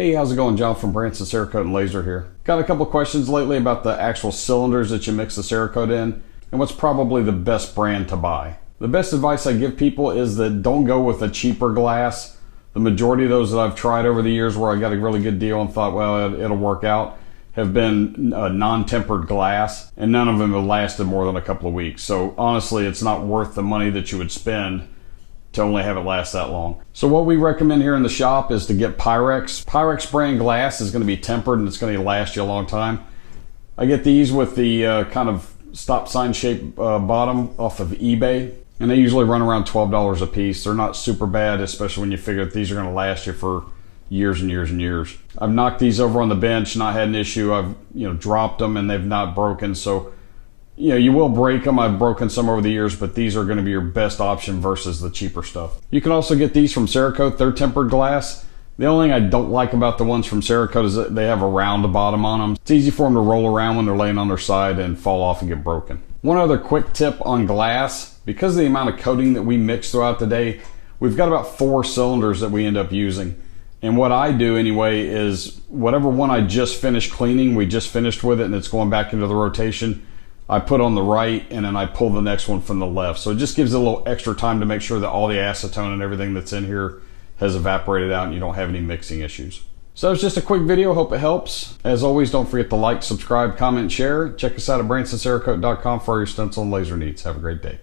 Hey, how's it going? John from Branson Cerakote and Laser here. Got a couple questions lately about the actual cylinders that you mix the Cerakote in and what's probably the best brand to buy. The best advice I give people is that don't go with a cheaper glass. The majority of those that I've tried over the years where I got a really good deal and thought, well, it'll work out, have been non-tempered glass, and none of them have lasted more than a couple of weeks. So honestly, it's not worth the money that you would spend to only have it last that long. So what we recommend here in the shop is to get Pyrex. Pyrex brand glass is going to be tempered and it's going to last you a long time. I get these with the kind of stop sign shaped bottom off of eBay, and they usually run around $12 a piece. They're not super bad, especially when you figure that these are going to last you for years and years and years. I've knocked these over on the bench, not had an issue. I've dropped them and they've not broken. So you will break them. I've broken some over the years, but these are going to be your best option versus the cheaper stuff. You can also get these from Cerakote. They're tempered glass. The only thing I don't like about the ones from Cerakote is that they have a round bottom on them. It's easy for them to roll around when they're laying on their side and fall off and get broken. One other quick tip on glass, because of the amount of coating that we mix throughout the day, we've got about 4 cylinders that we end up using. And what I do anyway is whatever one I just finished cleaning, we just finished with it and it's going back into the rotation, I put on the right and then I pull the next one from the left. So it just gives it a little extra time to make sure that all the acetone and everything that's in here has evaporated out and you don't have any mixing issues. So it's just a quick video. Hope it helps. As always, don't forget to like, subscribe, comment, share. Check us out at BransonCerakote.com for all your stencil and laser needs. Have a great day.